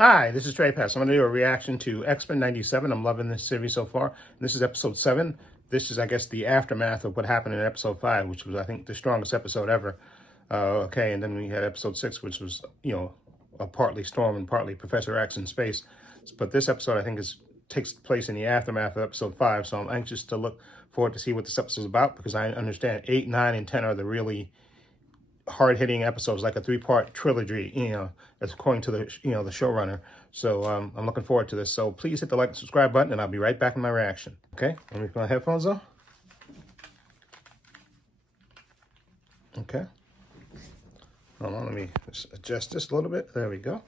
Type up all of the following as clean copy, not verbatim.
Hi, this is Trey Pass. I'm going to do a reaction to X-Men 97. I'm loving this series so far. This is episode 7. This is, I guess, the aftermath of what happened in episode 5, which was, I think, the strongest episode ever. Okay, and then we had episode 6, which was, partly Storm and partly Professor X in space. But this episode, I think, takes place in the aftermath of episode 5, so I'm anxious to look forward to see what this episode is about, because I understand 8, 9, and 10 are the really hard-hitting episodes, like a 3-part trilogy, as according to the the showrunner. So I'm looking forward to this. So please hit the like and subscribe button, and I'll be right back in my reaction. Okay, let me put my headphones on. Okay, hold on, let me just adjust this a little bit. There we go.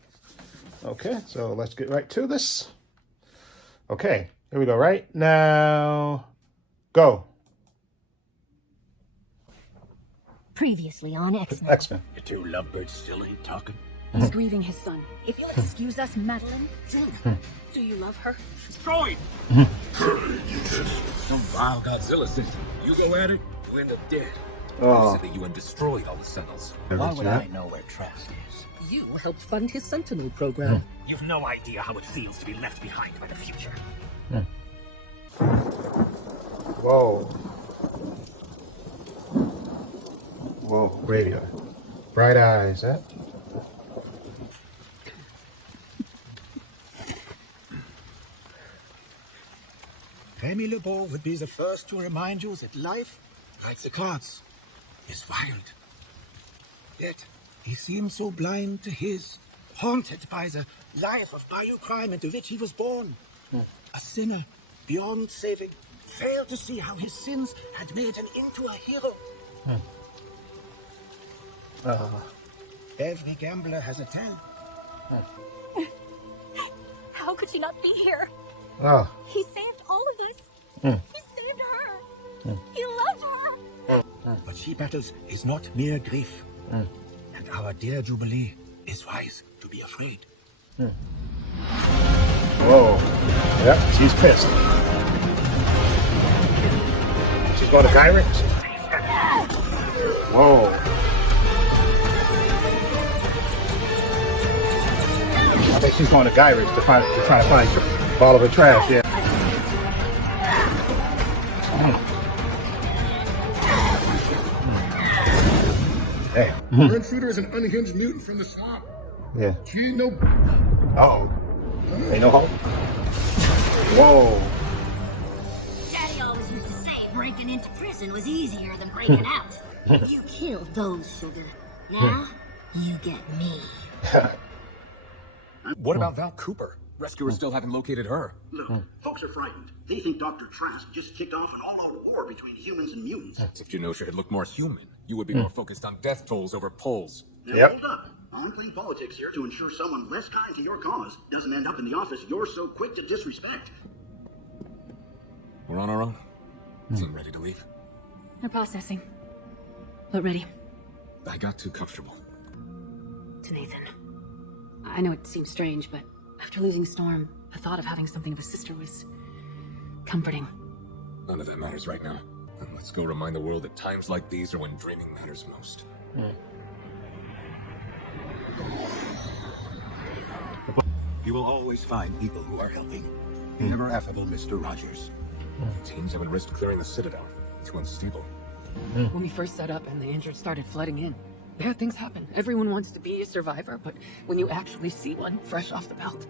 Okay, so let's get right to this. Okay, here we go. Right now, go. Previously on X-Men. X-Men. The two lovebirds still ain't talking. He's grieving his son. If you'll excuse us, Madeline. Do you love her? Destroyed! Some vile Godzilla system. You go at it, you end up dead. You said that you had destroyed all the Sentinels. Why would I know where Trask is? You helped fund his Sentinel program. You've no idea how it feels to be left behind by the future. Whoa. Whoa, radio. Bright eyes, huh? Remy LeBeau would be the first to remind you that life, like the cards, is wild. Yet, he seems so blind to his, haunted by the life of Bayou crime into which he was born. A sinner, beyond saving, failed to see how his sins had made him into a hero. Every gambler has a tale. How could she not be here? Oh. He saved all of us. He saved her. He loved her. What she battles is not mere grief. And our dear Jubilee is wise to be afraid. Whoa. Yep, she's pissed. She's going to Gyrick? Whoa. I think she's going to Gyrick to try to find all of her trash, yeah. Damn. Her intruder is an unhinged mutant from the swamp. Yeah. She ain't no... Uh-oh. Ain't no hope. Whoa. Daddy always used to say breaking into prison was easier than breaking out. You killed those, Sugar. Now, you get me. What about Val Cooper? Rescuers still haven't located her. Look, folks are frightened. They think Dr. Trask just kicked off an all-out war between humans and mutants. If Genosha had looked more human, you would be more focused on death tolls over polls. Now, Yep. hold up. I'm playing politics here to ensure someone less kind to your cause doesn't end up in the office you're so quick to disrespect. We're on our own. Team ready to leave? They're processing. But ready. I got too comfortable. To Nathan. I know it seems strange, but after losing Storm, the thought of having something of a sister was comforting. None of that matters right now. Let's go remind the world that times like these are when dreaming matters most. You will always find people who are helping. Never affable, Mr. Rogers. Teams haven't risked clearing the Citadel. Too unstable. When we first set up and the injured started flooding in, bad things happen. Everyone wants to be a survivor, but when you actually see one fresh off the belt,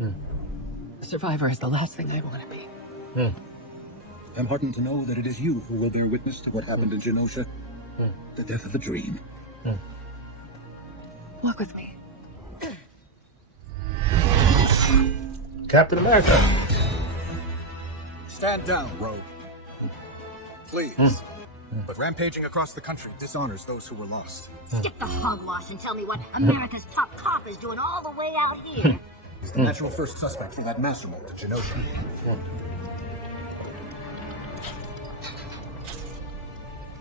a survivor is the last thing they want to be. I'm heartened to know that it is you who will bear witness to what happened in Genosha. The death of a dream. Walk with me. Captain America. Stand down, Rogue. Please. But rampaging across the country dishonors those who were lost. Skip the hogwash and tell me what America's top cop is doing all the way out here. He's the natural first suspect for that mastermind at Genosha.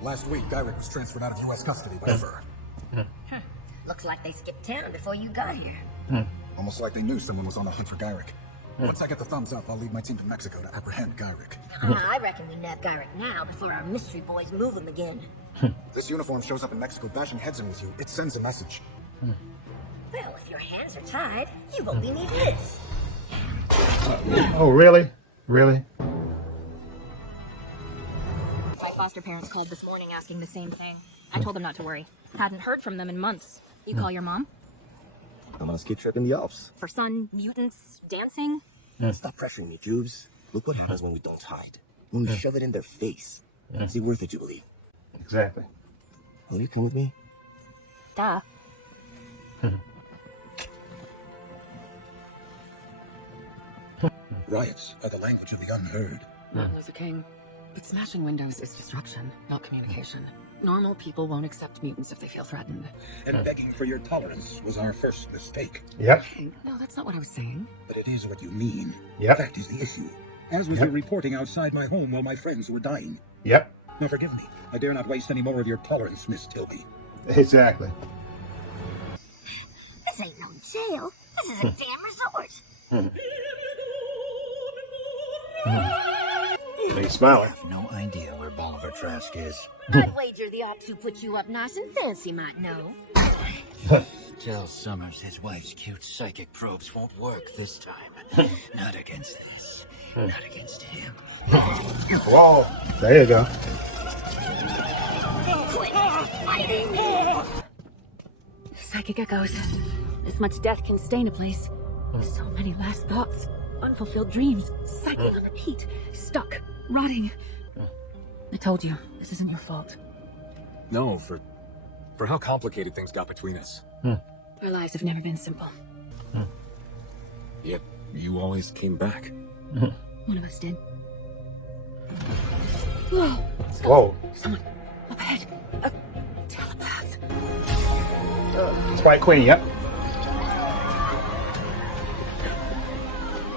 Last week, Gyrick was transferred out of U.S. custody by Fur. Looks like they skipped town before you got here. Almost like they knew someone was on the hunt for Gyrick. Once I get the thumbs up, I'll lead my team to Mexico to apprehend Gyrick. I reckon we nab Gyrick now before our mystery boys move him again. This uniform shows up in Mexico bashing heads in with you. It sends a message. Well, if your hands are tied, you only need this. Oh, really? Really? My foster parents called this morning asking the same thing. I told them not to worry. Hadn't heard from them in months. You call your mom? I'm on a ski trip in the Alps. For sun, mutants, dancing? Stop pressuring me, Jubes. Look what happens when we don't hide. When we shove it in their face. Is it worth it, Jubilee? Exactly. Will you come with me? Duh. Riots are the language of the unheard. Martin Luther King. But smashing windows is destruction, not communication. Normal people won't accept mutants if they feel threatened. And begging for your tolerance was our first mistake. Yep. Hey, no, that's not what I was saying. But it is what you mean. Yep. That is the issue. As was your reporting outside my home while my friends were dying. Yep. Now forgive me. I dare not waste any more of your tolerance, Miss Tilby. Exactly. This ain't no jail. This is a damn resort. He's smiling. I have no idea where Bolivar Trask is. I'd wager the ops who put you up nice and fancy might know. Tell Summers his wife's cute psychic probes won't work this time. Not against this. Not against him. Whoa. There you go. Quit fighting! Psychic echoes. This much death can stain a place. So many last thoughts, unfulfilled dreams, cycling on repeat, stuck, rotting. I told you, this isn't your fault. No, for how complicated things got between us. Our lives have never been simple. Yet you always came back. One of us did. Whoa! Whoa. Someone up ahead. A telepath. Spike Queen, yep.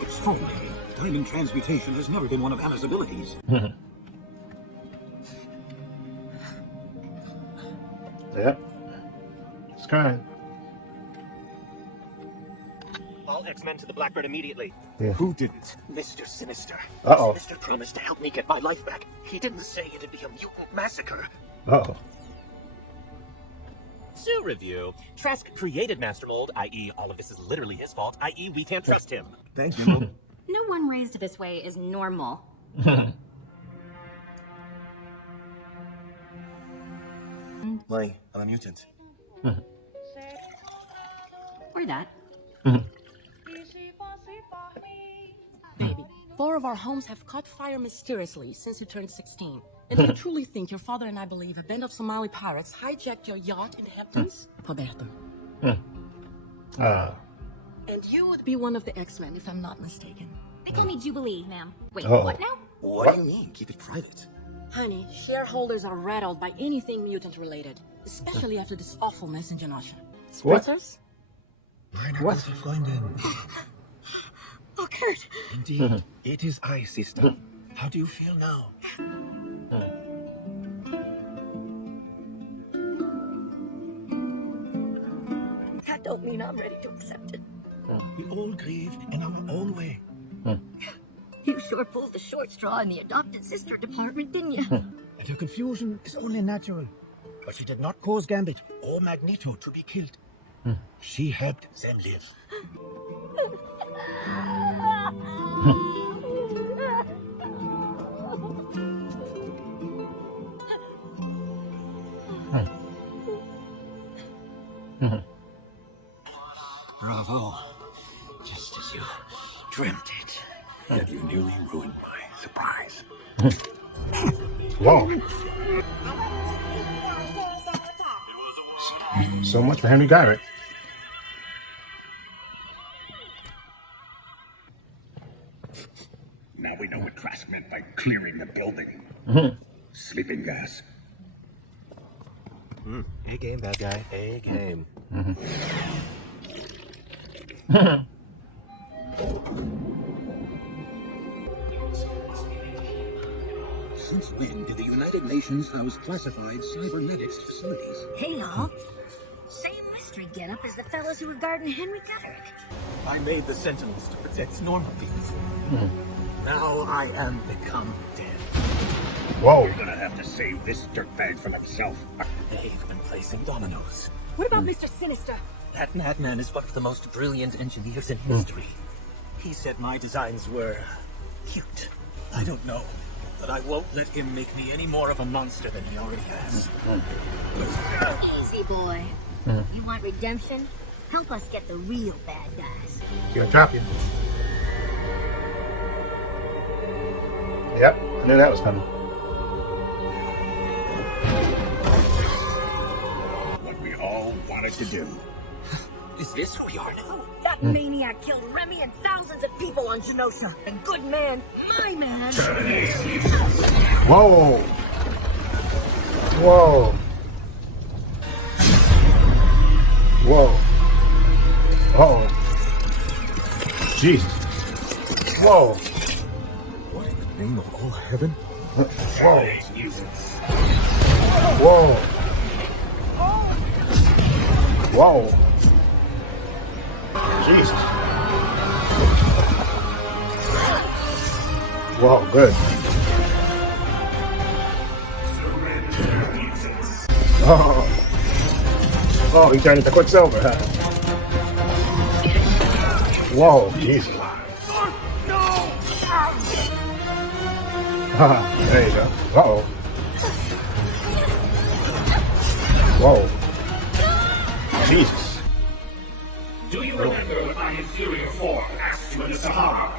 Extraordinary. Timing transmutation has never been one of Anna's abilities. Yep. It's kind. All X-Men to the Blackbird immediately. Who didn't? Mr. Sinister. Uh-oh. Sinister promised to help me get my life back. He didn't say it'd be a mutant massacre. Uh-oh. To review, Trask created Master Mold, i.e. all of this is literally his fault, i.e. we can't trust him. Thanks, Jimbo. No one raised this way is normal. Why, I'm a mutant. Or that. Baby, 4 of our homes have caught fire mysteriously since you turned 16. And do you truly think your father and I believe a band of Somali pirates hijacked your yacht in the Hamptons? Roberto. And you would be one of the X-Men, if I'm not mistaken. They call me Jubilee, ma'am. Wait, Oh. what now? What do you mean? Keep it private. Honey, shareholders are rattled by anything mutant-related, especially after this awful mess in Genosha. What? Spritzers? Meine gute Freundin. Oh, Kurt. Indeed, it is I, sister. How do you feel now? That don't mean I'm ready to accept it. We all grieve in our own way. You sure pulled the short straw in the adopted sister department, didn't you? And her confusion is only natural. But she did not cause Gambit or Magneto to be killed. She helped them live. Bravo. Just as you dreamt it. And you nearly ruined my surprise. Whoa. So much for Henry Garrett. Now we know what Trask meant by clearing the building. Sleeping gas. A game, bad guy. A game. Since when did the United Nations house classified cybernetics facilities? Hey, y'all. Same mystery getup as the fellas who were guarding Henry Goderic. I made the Sentinels to protect Normandy. Now I am become dead. Whoa. You're gonna have to save this dirtbag from himself. They've been placing dominoes. What about Mr. Sinister? That madman is one of the most brilliant engineers in history. He said my designs were cute. I don't know, but I won't let him make me any more of a monster than he already has. Easy, boy. You want redemption? Help us get the real bad guys. He's gonna drop you. Yep, I knew that was coming. What we all wanted to do. Is this who we are now? That maniac killed Remy and thousands of people on Genosha. And good man, my man. Whoa! Whoa! Whoa! Oh! Jesus! Whoa! What in the name of all heaven? Whoa! Whoa! Whoa! Jesus! Whoa, good. Oh. Oh, he turned into Quicksilver, huh? Whoa, Jesus. There you go. Uh-oh. Whoa. Jesus. Do you remember when my inferior form asked you in the Sahara?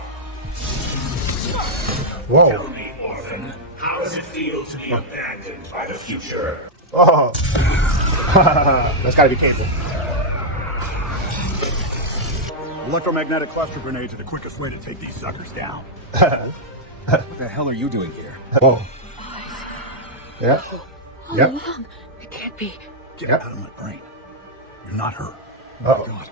Whoa. Tell me, orphan, how does it feel to be abandoned by the future? Oh. That's gotta be Cable. Electromagnetic cluster grenades are the quickest way to take these suckers down. What the hell are you doing here? Whoa. Yep. All Yep. along. It can't be. Get Yep. out of my brain. You're not her. Uh-oh. God.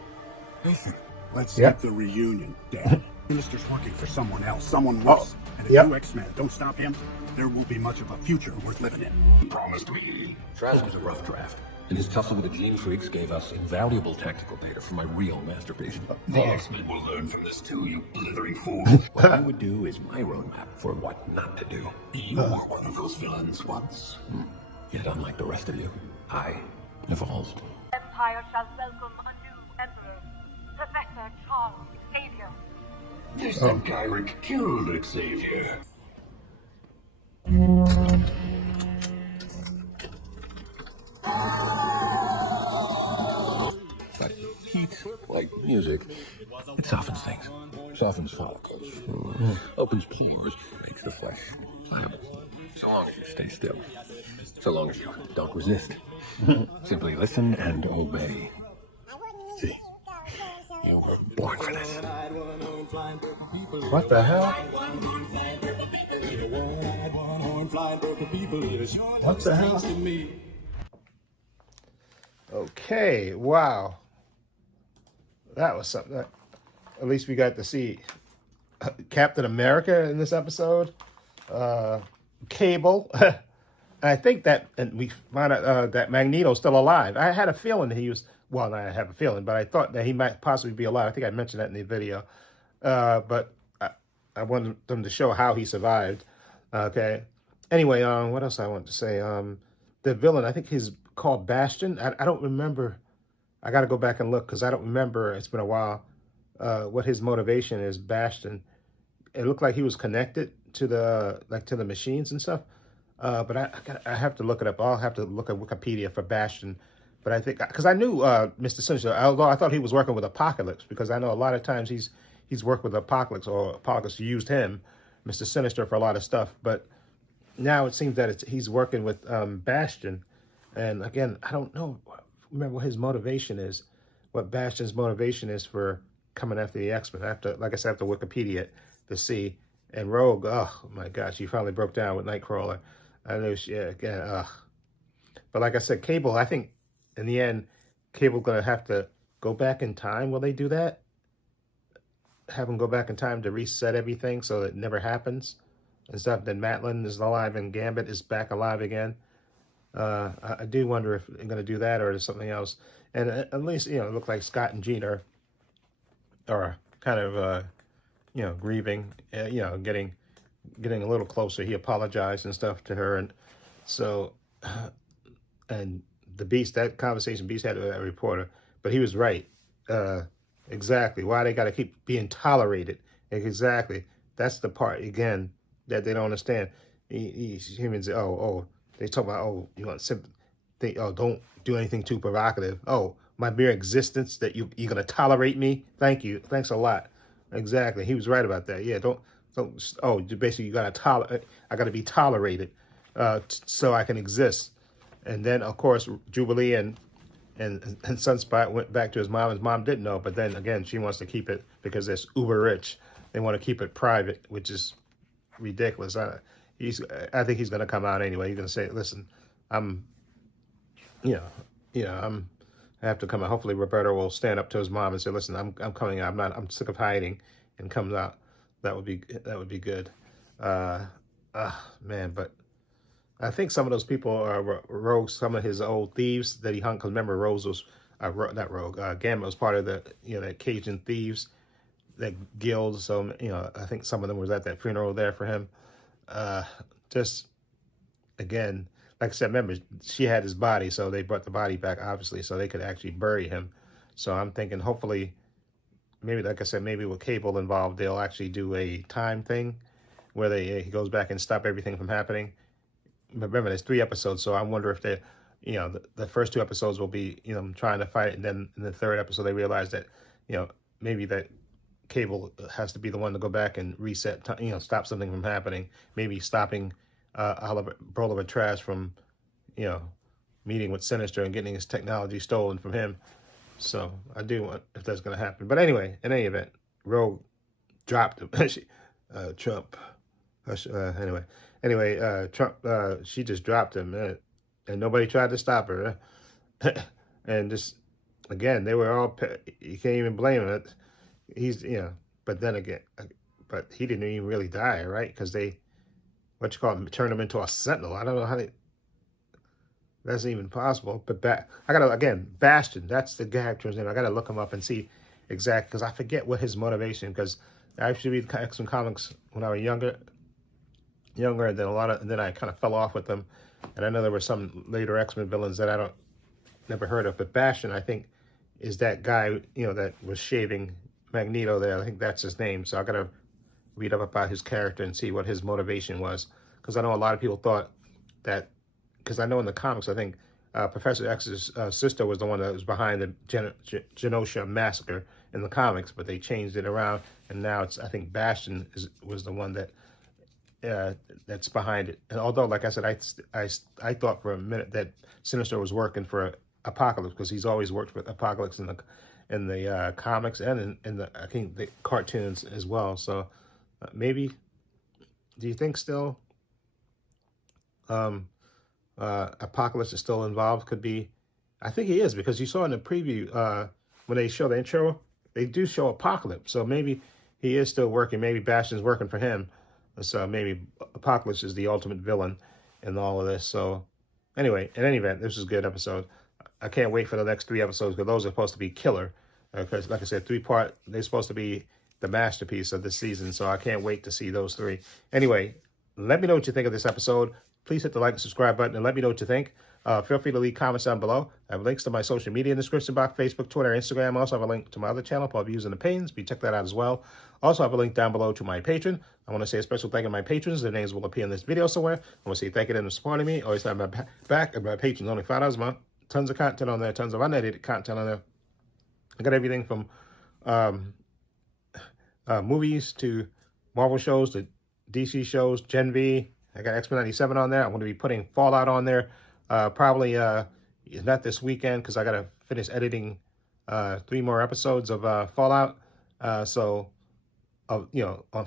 Listen, let's Yep. get the reunion, Dad. Minister's working for someone else, someone worse. And if Yep. you X-Men don't stop him, there won't be much of a future worth living in. He promised me. Trask was a rough draft, and his tussle with the Gene Freaks gave us invaluable tactical data for my real masterpiece. The X-Men will learn from this too, you blithering fool. What you would do is my roadmap for what not to do. You were one of those villains once. Yet unlike the rest of you, I evolved. Empire shall welcome a new emperor, Professor Charles Xavier. This Gyrick killed Xavier. But heat, like music, it softens things. Softens follicles, opens pores, makes the flesh pliable. So long as you stay still. So long as you don't resist. Simply listen and obey. See, you were born for this. What the hell? What the hell? Okay, wow. That was something. At least we got to see Captain America in this episode. Cable. I think that, and we found out that Magneto's still alive. I had a feeling that he was, well, I have a feeling, but I thought that he might possibly be alive. I think I mentioned that in the video. But I wanted them to show how he survived. Okay. Anyway, what else I want to say? The villain, I think he's called Bastion. I don't remember. I got to go back and look because I don't remember. It's been a while. What his motivation is, Bastion. It looked like he was connected to the to the machines and stuff. But I have to look it up. I'll have to look at Wikipedia for Bastion. But I think because I knew Mr. Sinister, although I thought he was working with Apocalypse, because I know a lot of times he's worked with Apocalypse, or Apocalypse used him, Mr. Sinister, for a lot of stuff. But now it seems that he's working with Bastion. And again, I don't remember what his motivation is, what Bastion's motivation is for coming after the X-Men. I have to, like I said, I have to Wikipedia it to see. And Rogue, oh my gosh, she finally broke down with Nightcrawler. I know again, but like I said, Cable, I think in the end, Cable's gonna have to go back in time. Will they do that? Have him go back in time to reset everything so it never happens and stuff. Then Matlin is alive and Gambit is back alive again. I do wonder if they're gonna do that or there's something else. And at least it looks like Scott and Jean are kind of grieving. Getting a little closer. He apologized and stuff to her, and so and the Beast, that conversation Beast had with that reporter but he was right. Exactly. Why they got to keep being tolerated. Exactly. That's the part, again, that they don't understand. Humans, they talk about, you want sympathy. Don't do anything too provocative. Oh, my mere existence, that you're going to tolerate me? Thank you. Thanks a lot. Exactly. He was right about that. Yeah, basically you got to tolerate. I got to be tolerated so I can exist. And then, of course, Jubilee and Sunspot went back to his mom. His mom didn't know, but then again, she wants to keep it because it's uber rich. They want to keep it private, which is ridiculous. I think he's going to come out anyway. He's going to say, "Listen, I have to come out." Hopefully, Roberto will stand up to his mom and say, "Listen, I'm coming out. I'm sick of hiding," and comes out. That would be good. Man, but I think some of those people are Rogue, some of his old thieves that he hung. Because remember, Rose was not Rogue. Gambit was part of the that Cajun thieves, that guild. So I think some of them was at that funeral there for him. Just again, like I said, remember she had his body, so they brought the body back, obviously, so they could actually bury him. So I'm thinking, hopefully, maybe like I said, maybe with Cable involved, they'll actually do a time thing where he goes back and stop everything from happening. Remember, there's 3 episodes, so I wonder if they, the first 2 episodes will be, trying to fight, and then in the 3rd episode they realize that, maybe that Cable has to be the one to go back and reset, stop something from happening. Maybe stopping Bolivar Trash from, meeting with Sinister and getting his technology stolen from him. So I do want if that's going to happen. But anyway, in any event, Rogue dropped him. Trump. Trump, she just dropped him, and nobody tried to stop her. And just, again, they were all, you can't even blame him. He's, but then again, but he didn't even really die, right? Because they, turned him into a sentinel. I don't know how that's even possible. But Bastion, that's the character's name. I got to look him up and see exactly, because I forget what his motivation, because I used to read X-Men comics when I was younger, and then I kind of fell off with them. And I know there were some later X-Men villains that I never heard of, but Bastion, I think, is that guy, that was shaving Magneto there. I think that's his name. So I got to read up about his character and see what his motivation was, because I know a lot of people thought that, because I know in the comics, I think Professor X's sister was the one that was behind the Genosha massacre in the comics, but they changed it around, and now I think Bastion was the one that that's behind it. And although, like I said, I thought for a minute that Sinister was working for Apocalypse, because he's always worked for Apocalypse in the comics and in the, I think, the cartoons as well. So maybe, do you think still Apocalypse is still involved? Could be. I think he is, because you saw in the preview when they show the intro, they do show Apocalypse. So maybe he is still working. Maybe Bastion's working for him. So maybe Apocalypse is the ultimate villain in all of this. So anyway, in any event, this is a good episode. I can't wait for the next 3 episodes, because those are supposed to be killer. Because, like I said, 3-part, they're supposed to be the masterpiece of this season. So I can't wait to see those 3. Anyway, let me know what you think of this episode. Please hit the like and subscribe button and let me know what you think. Feel free to leave comments down below. I have links to my social media in the description box: Facebook, Twitter, Instagram. I also have a link to my other channel called Views in the Pains. But check that out as well. Also have a link down below to my Patreon. I want to say a special thank you to my patrons. Their names will appear in this video somewhere. I want to say thank you to them for supporting me. Always have my back, and my patrons only $5 a month. Tons of content on there. Tons of unedited content on there. I got everything from movies to Marvel shows to DC shows, Gen V. I got X-Men 97 on there. I'm going to be putting Fallout on there. Probably not this weekend, because I got to finish editing 3 more episodes of Fallout. For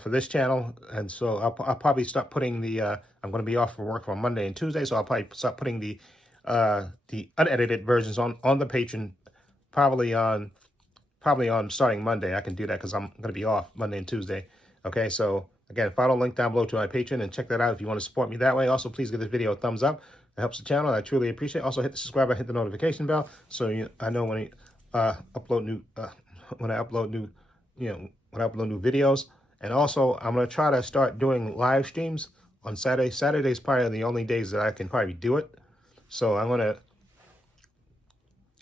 this channel. And so I'll probably start putting the, I'm going to be off for work on Monday and Tuesday. So I'll probably start putting the unedited versions on the Patreon, probably on starting Monday. I can do that because I'm going to be off Monday and Tuesday. Okay, so again, follow link down below to my Patreon and check that out if you want to support me that way. Also, please give this video a thumbs up. It helps the channel. I truly appreciate it. Also, hit the subscribe button, hit the notification bell, so I know when I upload new videos. And also, I'm going to try to start doing live streams on Saturday. Saturday's probably the only days that I can probably do it. So I'm going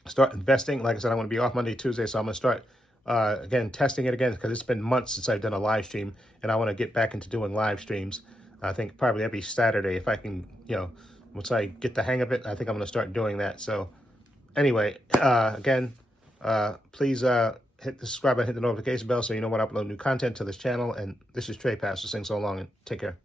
start investing. Like I said, I'm going to be off Monday, Tuesday, so I'm going to start, again, testing it again, because it's been months since I've done a live stream, and I want to get back into doing live streams. I think probably every Saturday, if I can, you know, once I get the hang of it, I think I'm going to start doing that. So anyway, again, please hit the subscribe button, hit the notification bell so you know when I upload new content to this channel. And this is Trey Pastor saying so long and take care.